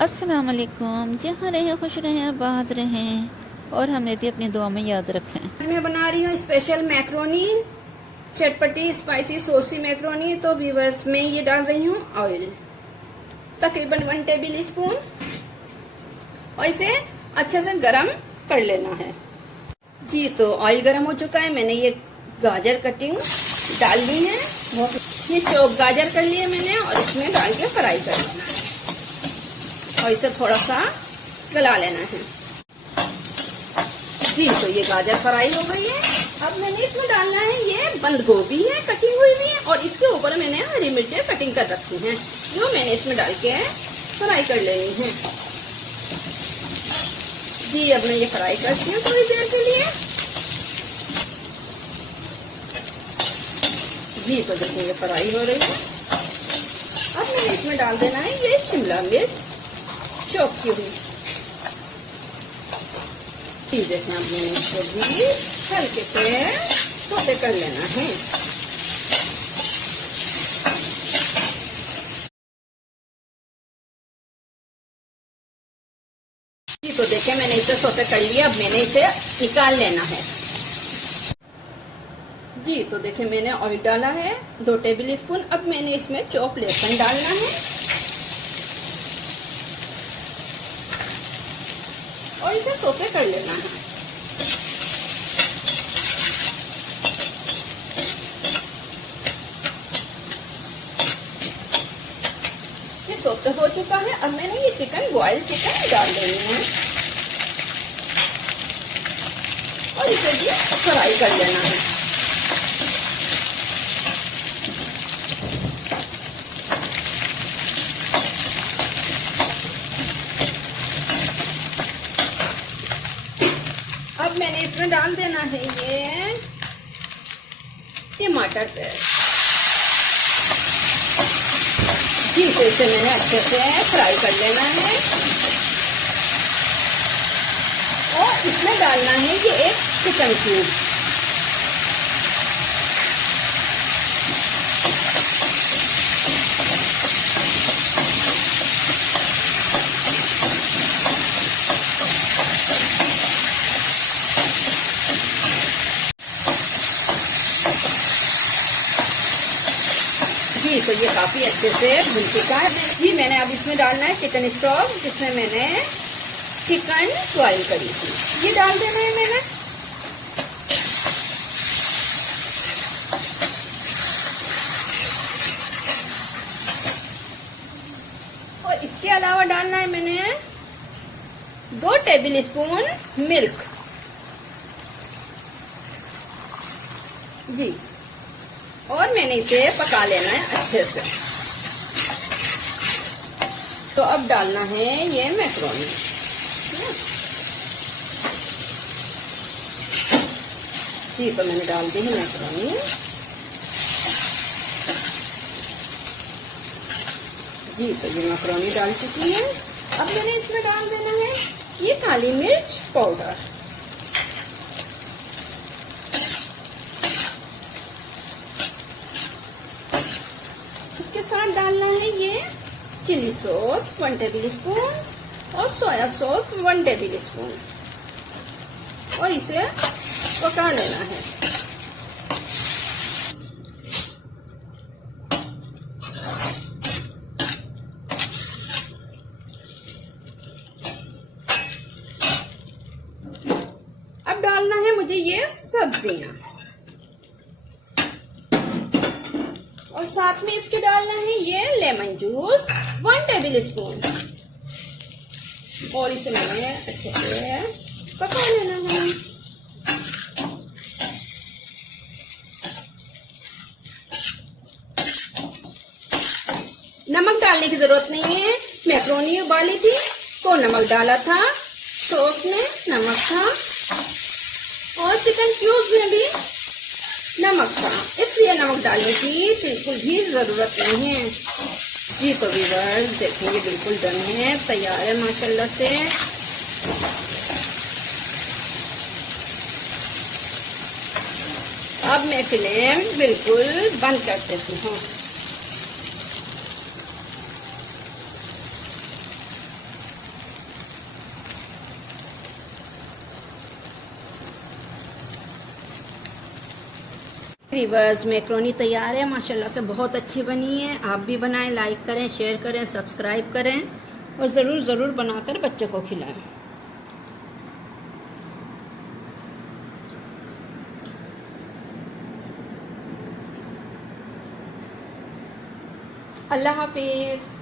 अस्सलाम वालेकुम। जहाँ रहें खुश रहें, आबाद रहें और हमें भी अपनी दुआ में याद रखें। मैं बना रही हूँ स्पेशल मैक्रोनी, चटपटी स्पाइसी सॉसी मैक्रोनी। तो व्यूअर्स मैं ये डाल रही हूँ ऑयल, तकरीबन 1 टेबल स्पून, और इसे अच्छे से गरम कर लेना है। जी तो ऑयल गरम हो चुका है। मैंने ये गाजर कटिंग डाल ली है, ये चॉप गाजर कर लिए मैंने, और इसमें डाल के फ्राई कर लेना है और इसे थोड़ा सा गला लेना है। जी तो ये गाजर फ्राई हो गई है। अब मैंने इसमें डालना है, ये बंद गोभी है कटिंग हुई भी है, और इसके ऊपर मैंने हरी मिर्चें कटिंग कर रखी हैं, जो मैंने इसमें डाल के फ्राई कर लेनी है। जी अब मैं ये फ्राई करती हूँ थोड़ी देर के लिए। जी तो देखिए ये फ्राई हो रही है। अब मैंने इसमें डाल देना है ये शिमला मिर्च चॉप की हुई। जी देखें अब मैंने इसको भी हल्के से सौते कर लेना है। जी तो देखें मैंने इसे सौते कर लिया। अब मैंने इसे निकाल लेना है। जी तो देखें मैंने ऑयल डाला है 2 टेबल स्पून। अब मैंने इसमें चॉप लहसुन डालना है और इसे सौते कर लेना है। ये सौते हो चुका है। अब मैंने ये चिकन बॉयल चिकन डाल देनी है और इसे भी फ्राई कर लेना है। अब मैंने इसमें डाल देना है ये टमाटर पेस्ट। जी तो इसे मैंने अच्छे से फ्राई कर लेना है और इसमें डालना है ये एक चिकन क्यूब। जी तो ये काफी अच्छे से भुन चुका है। जी मैंने अब इसमें डालना है चिकन स्टॉक, जिसमें मैंने चिकन बॉयल करी थी, ये डाल देना है मैंने। और इसके अलावा डालना है मैंने 2 टेबल स्पून मिल्क। जी और मैंने इसे पका लेना है अच्छे से। तो अब डालना है ये मैक्रोनी। जी तो मैंने डाल दी है मैक्रोनी। जी तो ये मैक्रोनी डाल चुकी है। अब मैंने इसमें डाल देना है ये काली मिर्च पाउडर। इसके साथ डालना है ये चिली सॉस 1 टेबल स्पून और सोया सॉस 1 टेबल स्पून, और इसे पका लेना है। अब डालना है मुझे ये सब्जियां, और साथ में इसके डालना है ये लेमन जूस 1 टेबल स्पून, और इसे मैंने अच्छे से पका लेना है। नमक डालने की जरूरत नहीं है। मैक्रोनी उबाली थी तो नमक डाला था, सॉस में नमक था और चिकन क्यूब में भी नमक था, इसलिए नमक डालने की बिल्कुल भी जरूरत नहीं है। जी तो व्यूअर्स देखिए ये बिल्कुल डन है, तैयार है माशाल्लाह से। अब मैं फ्लेम बिल्कुल बंद कर देती हूँ। वीवर्स मैक्रोनी तैयार है, माशाल्लाह से बहुत अच्छी बनी है। आप भी बनाएं, लाइक करें, शेयर करें, सब्सक्राइब करें और ज़रूर ज़रूर बनाकर बच्चों को खिलाएं। अल्लाह हाफिज़।